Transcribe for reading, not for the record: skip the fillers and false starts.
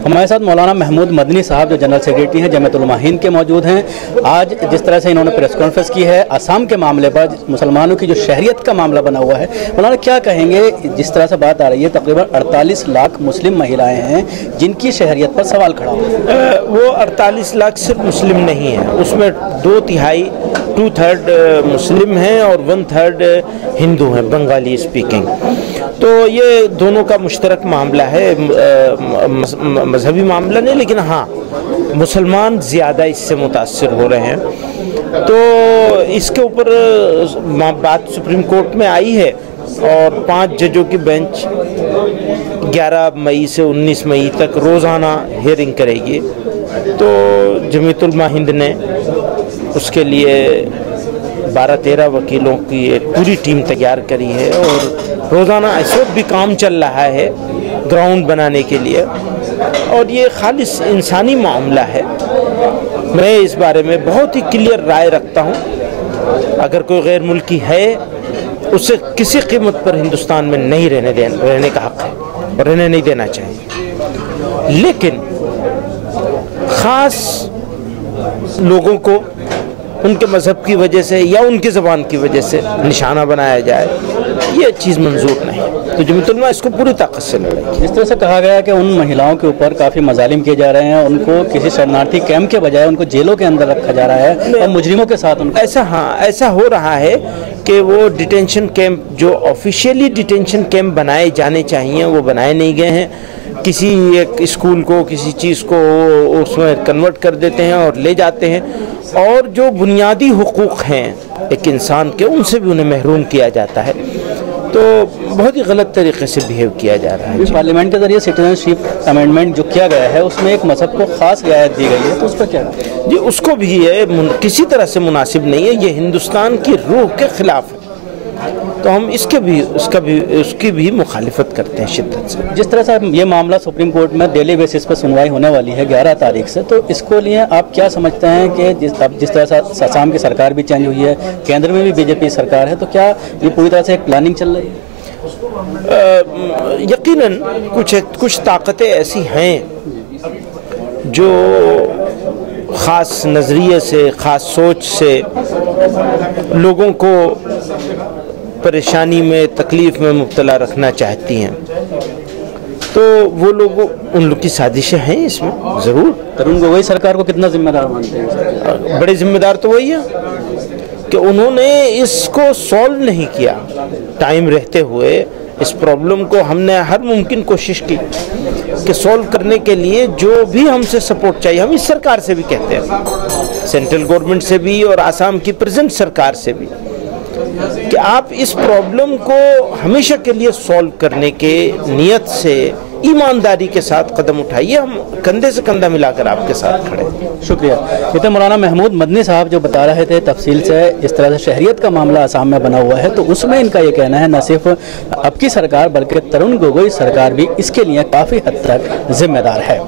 हमारे साथ मौलाना महमूद मदनी साहब जो जनरल सेक्रेटरी हैं जमीयत उलमा हिंद के मौजूद हैं। आज जिस तरह से इन्होंने प्रेस कॉन्फ्रेंस की है असम के मामले पर, मुसलमानों की जो शहरियत का मामला बना हुआ है, मौलाना क्या कहेंगे? जिस तरह से बात आ रही है तकरीबन 48 लाख मुस्लिम महिलाएं हैं जिनकी शहरियत पर सवाल खड़ा हुआ है। वो 48 लाख सिर्फ मुस्लिम नहीं है, उसमें 2/3 मुस्लिम हैं और 1/3 हिंदू हैं, बंगाली स्पीकिंग। तो ये दोनों का मुश्तरक मामला है, मजहबी मामला नहीं, लेकिन हाँ मुसलमान ज़्यादा इससे मुतासिर हो रहे हैं। तो इसके ऊपर बात सुप्रीम कोर्ट में आई है और 5 जजों की बेंच 11 मई से 19 मई तक रोज़ाना हियरिंग करेगी। तो जमीयत उलमा हिंद ने उसके लिए 12-13 वकीलों की एक पूरी टीम तैयार करी है और रोज़ाना इस वक्त भी काम चल रहा है ग्राउंड बनाने के लिए। और ये खालिस इंसानी मामला है। मैं इस बारे में बहुत ही क्लियर राय रखता हूँ, अगर कोई गैर मुल्की है उसे किसी कीमत पर हिंदुस्तान में नहीं रहने का हक़ है और रहने नहीं देना चाहिए। लेकिन ख़ास लोगों को उनके मज़हब की वजह से या उनकी ज़बान की वजह से निशाना बनाया जाए, ये चीज़ मंजूर नहीं। तो जमीयत उलमा इसको पूरी ताकत से लड़ेगी। इस तरह से कहा गया है कि उन महिलाओं के ऊपर काफ़ी मजालिम किए जा रहे हैं, उनको किसी शरणार्थी कैंप के बजाय उनको जेलों के अंदर रखा जा रहा है और मुजरिमों के साथ उनको ऐसा हो रहा है कि वो डिटेंशन कैंप जो ऑफिशियली डिटेंशन कैंप बनाए जाने चाहिए वो बनाए नहीं गए हैं। किसी एक स्कूल को किसी चीज़ को उसमें कन्वर्ट कर देते हैं और ले जाते हैं, और जो बुनियादी हुकूक हैं एक इंसान के उनसे भी उन्हें महरूम किया जाता है। तो बहुत ही गलत तरीके से बिहेव किया जा रहा है। पार्लियामेंट के जरिए सिटीजनशिप अमेंडमेंट जो किया गया है उसमें एक मजहब को खास रियायत दी गई है, तो उस पर क्या जी? उसको भी ये किसी तरह से मुनासिब नहीं है, ये हिंदुस्तान की रूह के खिलाफ है। तो हम उसकी भी मुखालिफत करते हैं शिद्दत से। जिस तरह से ये मामला सुप्रीम कोर्ट में डेली बेसिस पर सुनवाई होने वाली है 11 तारीख से, तो इसको लिए आप क्या समझते हैं कि जिस तरह से असम की सरकार भी चेंज हुई है, केंद्र में भी बीजेपी सरकार है, तो क्या ये पूरी तरह से एक प्लानिंग चल रही है? यकीनन कुछ ताकतें ऐसी हैं जो ख़ास नज़रिए से, ख़ास सोच से लोगों को परेशानी में, तकलीफ़ में मुब्तला रखना चाहती हैं। तो वो लोग उन लोग की साजिशें हैं इसमें ज़रूर। तरुण गोगोई सरकार को कितना जिम्मेदार मानते हैं? बड़े जिम्मेदार तो वही है कि उन्होंने इसको सॉल्व नहीं किया टाइम रहते हुए। इस प्रॉब्लम को हमने हर मुमकिन कोशिश की कि सॉल्व करने के लिए जो भी हमसे सपोर्ट चाहिए, हम इस सरकार से भी कहते हैं, सेंट्रल गवर्नमेंट से भी और आसाम की प्रेजेंट सरकार से भी, कि आप इस प्रॉब्लम को हमेशा के लिए सॉल्व करने के नियत से ईमानदारी के साथ कदम उठाइए। हम कंधे से कंधा मिलाकर आपके साथ खड़े हैं। शुक्रिया। ये तो मौलाना महमूद मदनी साहब जो बता रहे थे तफसील से जिस तरह से शहरियत का मामला असम में बना हुआ है, तो उसमें इनका ये कहना है न सिर्फ अब की सरकार बल्कि तरुण गोगोई सरकार भी इसके लिए काफ़ी हद तक जिम्मेदार है।